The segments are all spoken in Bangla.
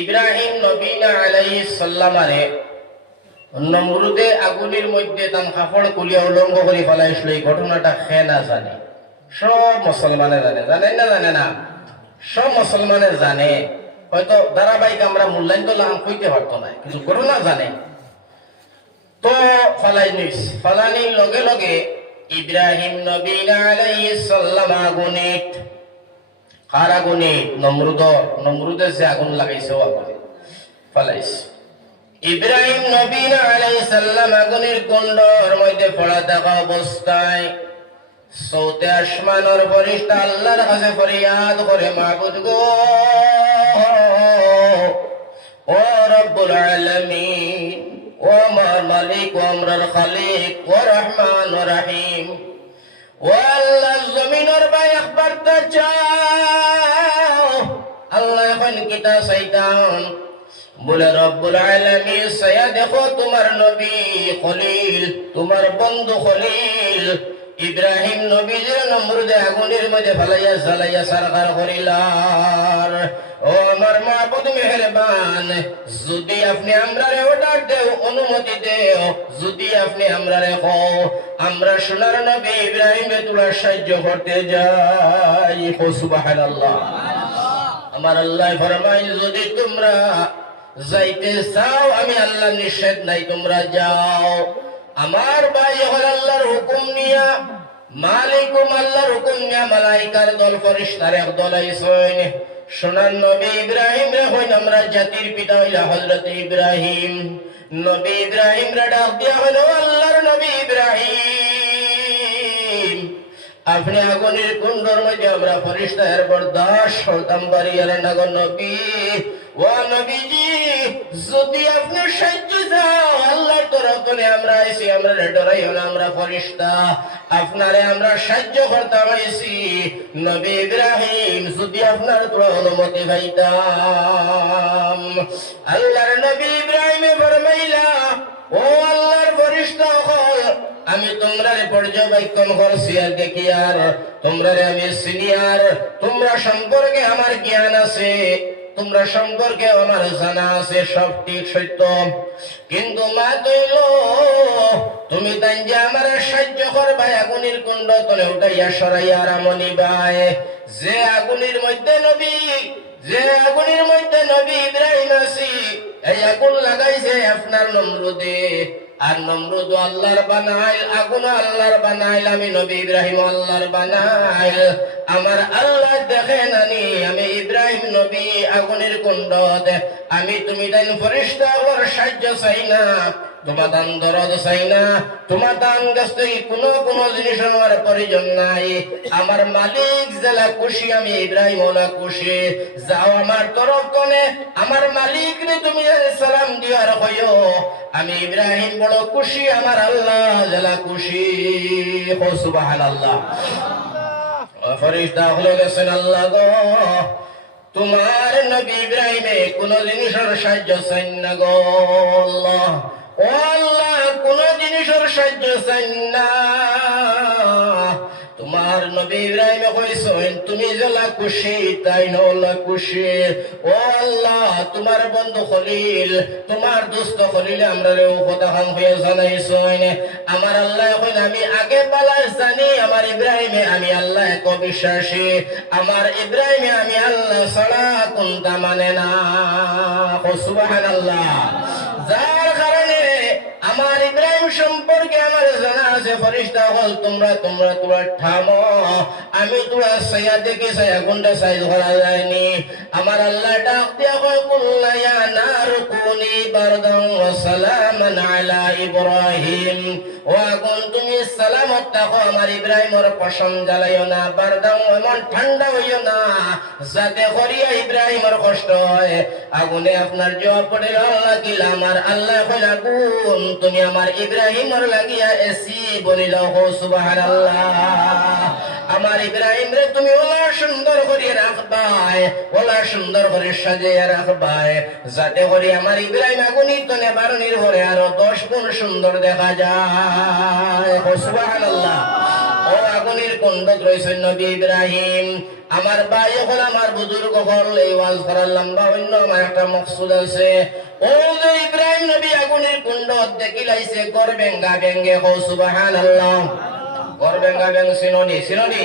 ইব্রাহিম নবীনা আলাইহিস সাল্লামারে নমরুদে আগুনের মধ্যে তাম কাপড় কুলিয়া উলঙ্গ করে ফেলাইছিল। এই ঘটনাটা খে না জানে? সব মুসলমানে জানে। জানে না জানে না? সব মুসলমানে জানে। হয়তো ধারাবাহিক আমরা মূল্যায়ন তো লাভ হইতে পারতো না, কিন্তু ঘটনা জানে। তো ফালাই নিস। ফালানির লগে লগে ইব্রাহিম নবীন আলাইহিস সাল্লাম আগুনিত কার আগুনিত নমরুদ নমরুদে যে আগুন লাগাইছে আগুনে। ফালাইছে। ইব্রাহিম নবীন আলাইহিস সাল্লাম আগুনের কুণ্ডর মধ্যে পড়া থাকা অবস্থায় সৌতে আসমানের ফরিস্তা আল্লাহর কাছে ফরিয়াদ করে মাবুদ গো ও রব্বুল আলামিন, ও আমার মালিক, ও আমরার খালিক, ও রহমান, ও রাহিম, ও আল্লাহ জমিনের একবার তো চাও আল্লাহ কিতা বলে, রব্বুল তোমার নবী খলিল, তোমার বন্ধু খলিল, ইব্রাহিম আগুনের মধ্যে ফেলাইয়া করিলার। ও আমার মেহরবান, যদি আপনি আমরারে অর্ডার দেও, অনুমতি দেও, যদি আপনি আমরারে কও, আমরা সোনার নবী ইব্রাহিমে তোলার সাহায্য করতে যাই। সুবহানাল্লাহ। আমার আল্লাহ ফরমাই যদি তোমরা যাইতে চাও, আমি আল্লাহ নিষেধ নাই, তোমরা যাও। আমার ভাই হল আল্লাহর হুকুম নিয়া মালিকুম আল্লাহর হুকুম নিয়া মালাইকার দল, ফরিস্তার এক দল আইসইন সোনার নবী ইব্রাহিম রে হইন, আমরা জাতির পিতা হইলা হযরত ইব্রাহিম। নবী ইব্রাহিম রে ডাক দিয়া হইল আল্লাহর নবী ইব্রাহিম! আপনি আগুনের কুণ্ডর মধ্যে আমরা ফরিস্তার বরদাস হতাম বাড়িয়ার নগর নবী। ও নবীজি, যদি আপনি সাহায্য চাও, আল্লাহর তরফে আমরা আইছি, আমরা ডরাই হল আমরা ফরিস্তা। আপনারে আমরা সাহায্য করতাম আইছি। নবী ইব্রাহিম, যদি আপনার তোরা অনুমতি পাইতাম। আল্লাহর নবী ইব্রাহিমে ফরমাইলা, ও আমি তোমরা পর্যবেক্ষণ করছি আর দেখি আর। তোমরা আমি সিনিয়র তোমরা সম্পর্কে আমার জ্ঞান আছে। তোমরা সম্পর্কে আমার জানা আছে, সব ঠিক সত্য। কিন্তু মা তৈল, তুমি তাই যে আমার সাহায্য করবা, আগুনের কুণ্ড তলে উঠাইয়া সরাইয়া রামনি বাই। যে আগুনের মধ্যে নবী, যে আগুনের মধ্যে নবী ইব্রাহিম আছি, এই আগুন লাগাইছে আপনার নমরুদে। আর নমরুদ আল্লাহর বানাইল আগুন আল্লাহর বানাইল আমি নবী ইব্রাহিম আল্লাহর বানাইল। আমার আল্লাহ দেখে নানি আমি ইব্রাহিম নবী, আগুনের কুণ্ড আমি তুমি তাই ফরিস্তা সাহায্য চাই না, তোমার দান দরদ চাই না, তোমার দান গাছ কোনো কোনো জিনিস আমার প্রয়োজন নাই। আমার মালিক জেলা খুশি, আমি ইব্রাহিম ওলা খুশি। যাও আমার তরফ কনে, আমার মালিক রে তুমি সালাম দিয়ার হইও। আমি ইব্রাহিম বড় খুশি, আমার আল্লাহ জেলা খুশি। হো সুবহানাল্লাহ। ফরিস্তা হলো গেছেন আল্লাহ গো, তোমার নবী ইব্রাহিমে কোন জিনিসের সাহায্য চাই না গো, আল্লাহ। ও আল্লাহ, কোন জিনিসের সাহায্য চাই তোমার নবী ইব্রাহিমে কইছেন, তুমি জলা খুশি তাই নলা খুশি ও আল্লাহ, তোমার বন্ধু খলিল, তোমার দোস্ত খলিল আমরা রে খান হয়ে জানাইছেন। আমার আল্লাহ কইন আমি আগে পালার জানি আমার ইব্রাহিমে আমি আল্লাহ এক বিশ্বাসী আমার ইব্রাহিমে আমি আল্লাহ ছাড়া কোনটা মানে না। সুবহানাল্লাহ। যার কারণে আমার ইব্রাহিম সম্পর্কে আমার জানা আছে, ফরিস্তা হল তোমরা তোমরা তোমরা থামো। আমি তোরা সাইয়া দেখে সাইয়া গুন্ডা সাই ধরা যায়নি। আমার আল্লাহ ডাক কুনি ইব্রাহিম। ও আগুন, তুমি সালামত থাকো আমার ইব্রাহিমের জ্বালাইও না, বারদান এমন ঠান্ডা হইও না, যাতে করিয়া ইব্রাহিমের কষ্ট হয়। আগুনে আপনার জবাব পড়ে, আল্লাহ আমার আল্লাহ কইল আগুন তুমি আমার ইব্রাহিমের লাগিয়া এসি বলিল হো সুবহানাল্লাহ আমার ইব্রাহিম রে তুমি ওলা সুন্দর করে রাখবাই, ওলা সুন্দর করে সাজিয়ে রাখবাই, যাতে করে আমার ইব্রাহিম আগুনি তনে বারুনির ঘরে আরও দশ গুণ সুন্দর দেখা যায়। ও সুবহানাল্লাহ। ও আগুনের কোন কুণ্ডত রয়েছেন নবী ইব্রাহিম। আমার ভাই হল আমার বুজুর্গ হল, এই ওয়াজ করার লম্বা অন্য আমার একটা মকসুদ আছে। ইব্রাহিম নবী আগুনের কুণ্ড দেখিলাইছে গর বেঙ্গা বেঙ্গে হো সুবাহান আল্লাহ গর বেঙ্গা সিনোনি সিনোনি।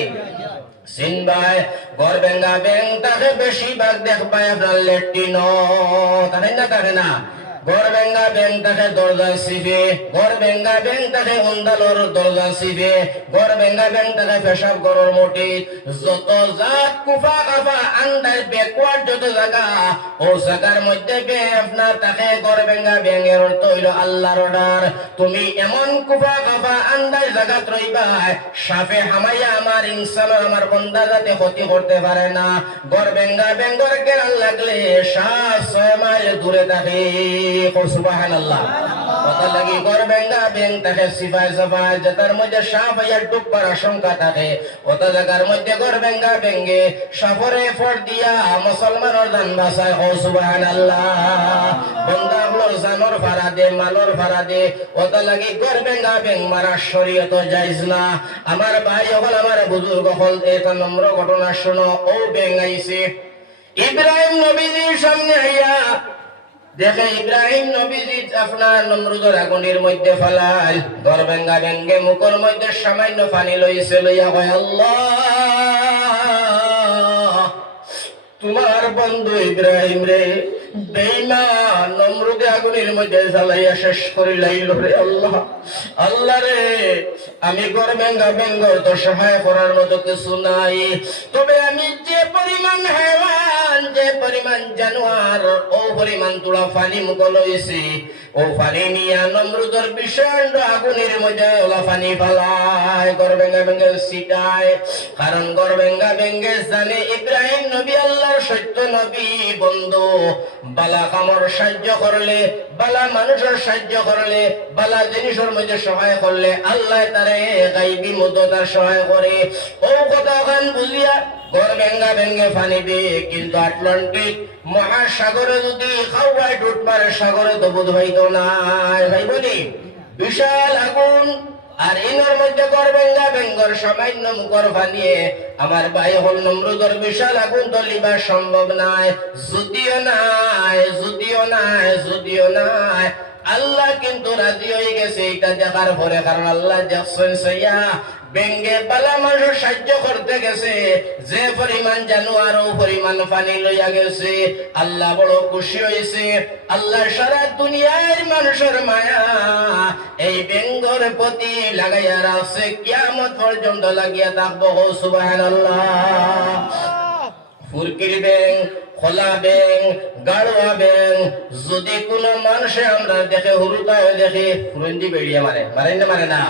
সিনবাই গর বেঙ্গা তাকে বেশিরভাগ দেখবাই আপনার লেট্রিন তাকে না। তাকে না। গড় বেঙ্গা দরজা সিফে গড় বেঙ্গা উন্দালর দরজা সিফে গড় বেঙ্গা পেশাব গরর মোটি। যত জাত কুফা কাফা আন্দার বেকওয়ার্ড যত জায়গা ও জায়গার মধ্যে বে আপনার তাকে গড় বেঙ্গা বেং অর্থ হইল আল্লাহর অর্ডার। তুমি এমন কুফা কাফা আন্দার জায়গা রইবা সাফে হামাইয়া আমার ইনসানের আমার বন্দা যাতে ক্ষতি করতে পারে না। গড় বেঙ্গা বেঙ্গর কেরান লাগলে সাত ছয় মাইল দূরে থাকে। হইয়া না আমার ভাই হল আমার বুজুর্গ, হল এটা নম্র ঘটনা, শোনো, ও বেং আইছে ইব্রাহিম নবীজির সামনে আইয়া দেখে ইব্রাহিম নবীজি আপনার নমরুদের আগুনের মধ্যে ফেলাল ঘর বেঙ্গা বেঙ্গে মুখর মধ্যে সামান্য পানি লইছে, লইয়া কয়, আল্লাহ, তোমার বন্ধু ইব্রাহিম রে বেইমান নমরুদে আগুনের মধ্যে জ্বালাইয়া শেষ করে লাইল রে, আল্লাহ আল্লাহ রে, আমি গর বেঙ্গা বেঙ্গ তো সহায় করার মতো কিছু নাই। তবে আমি যে পরিমাণ হেওয়ান যে পরিমাণ জানোয়ার, ও পরিমাণ তোরা ফানি মুখ ও ফানি নিয়া নমরুদর বিষাণ্ড আগুনের মধ্যে ওলা ফানি ফালায় গর বেঙ্গে সিটায় কারণ গর বেঙ্গে জানে ইব্রাহিম নবী, আল্লাহর সত্য নবী, বন্ধু। বালা কামর সাহায্য করলে, বালা মানুষের সাহায্য করলে, বালা জিনিসের মধ্যে সহায় করলে, আল্লাহ তারে গাইবি মতো তার সহায় করে। ও কথা বুঝিয়া গর বেঙ্গা বেঙ্গে ফানি দে, কিন্তু আটলান্টিক মহাসাগরে যদি খাওয়াই ডুট মারে সাগরে তো বোধ হইতো না। বিশাল আগুন আর ইনর মধ্যে গর বেঙ্গা বেঙ্গর সামান্য মুখর বানিয়ে আমার ভাই হল নমরুদর বিশাল আগুন তো লিবা সম্ভব নাই। যদিও নাই যদিও নাই যদিও নাই। আল্লাহ কিন্তু রাজি হয়ে গেছে, এটা দেখার পরে, কারণ আল্লাহ দেখছেন সইয়া বেঙ্গে বালা মানুষ সাহায্য করতে গেছে। যে পরিমাণ জানোয়ার ও পরিমাণ পানি লইয়া গেছে, আল্লাহ বড় খুশি হয়েছে আল্লাহ সারা দুনিয়ার মানুষের মায়া এই বেঙ্গর প্রতি লাগাইয়া রাখছে। কিয়ামত পর্যন্ত লাগিয়া থাকব সুবাহ ফুরকির ব্যাং খোলা ব্যাং গাড়োয়া ব্যাং যদি কোনো মানুষে আমরা দেখে হুরুতায় দেখে ফুরন্দি বেরিয়ে মারে। মারে না মারে না।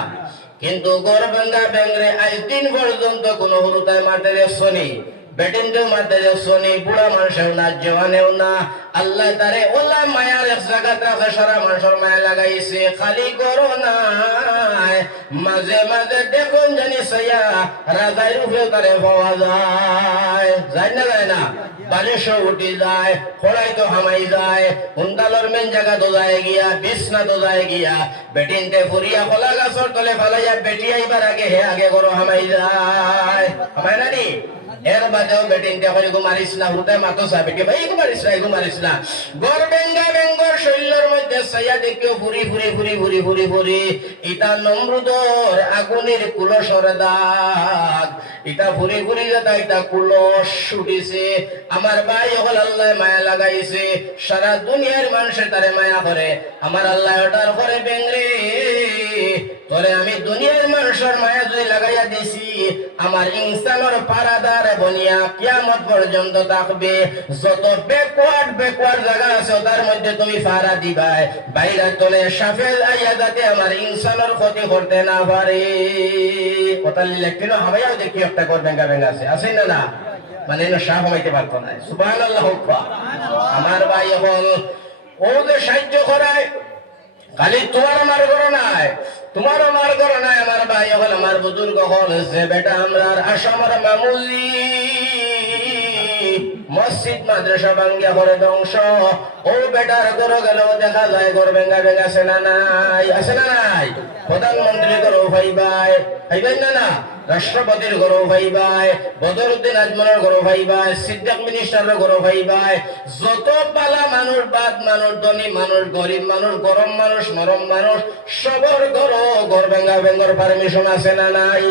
কিন্তু গড় ব্যাংরে আজ দিন পর্যন্ত কোনো হুরুতায় মারতে দেখছনি বেটিনকেও মারতে দেখছনি বুড়া মানুষেও না জওয়ানেও না। আল্লাহ তারে ওলা মায়ার এক জায়গাতে আছে সারা মানুষের মায়া লাগাইছে। খালি করো মাঝে মাঝে দেখুন জানি সাইয়া রাজাই রূপে তারে পাওয়া যায়। যায় না যায় না? বালিশও উঠি যায়, খোড়াই তো হামাই যায়। উন্দালর মেন জায়গা তো যায় গিয়া, বিছনা তো যায় গিয়া। বেটিনতে ফুরিয়া খোলা গাছর তলে ফালাইয়া বেটি আইবার আগে হে আগে করো হামাই যায়। হামাই নি? এর বাদেও বেটিন কে কই মারিস না হুতে মাতো সা বেটি ভাই গো মারিস না গো মারিস না। বেঙ্গা বেঙ্গর শৈলর মধ্যে সাইয়া দেখিও ইটা নমরুদর আগুনের ইটা যেটা, ইটা আমার ভাই হল আল্লাহ মায়া লাগাইছে। সারা দুনিয়ার মানুষে তারে মায়া করে। আমার আল্লাহ ওটার করে বেংরে। তোরে আমি দুনিয়ার মানুষের মায়া যদি লাগাইয়া দিছি, আমার ইনসানের পারাদার বনিয়া কিয়ামত পর্যন্ত থাকবে। যত বেকওয়ার্ড বেকওয়ার্ড জায়গা আছে, তার মধ্যে তুমি ফারা দিবাই। বাইরে তোলে সাফেল আইয়া যাতে আমার ইনসানের ক্ষতি করতে না পারে। কথা লিখছিল হামাইয়াও দেখি একটা কর বেঙ্গা বেঙ্গা আছে। আছে না না? মানে এনে সাপ হইতে পারতো না। সুবহানাল্লাহ আমার ভাই হল ও যে সাহায্য করায় খালি তোমার আমার ঘরে নাই তোমার আমার ঘরে নাই, আমার ভাই হল আমার বুজুর্গ হল সে বেটা আমরা আসামের মামুলি মসজিদ, মাদ্রাসা ভাঙ্গিয়া করে ধ্বংস। ও বেটার ঘরে গেলেও দেখা যায় ঘর ভেঙ্গা ভেঙ্গা আছে না নাই? আছে না নাই? প্রধানমন্ত্রী করো ভাই ভাই। ভাই ভাই না না, রাষ্ট্রপতির গরু ভাইবাই বদরুদ্দিন আজমলের গরু ভাইবাই সিদ্দিক মিনিস্টারের গরু ভাইবাই যত পালা মানুষ, বাদ মানুষ, ধনী মানুষ, গরিব মানুষ, গরম মানুষ নরম মানুষ, সবর গরো, গর ভেঙ্গা ভেঙ্গর পারমিশন আছে না নাই?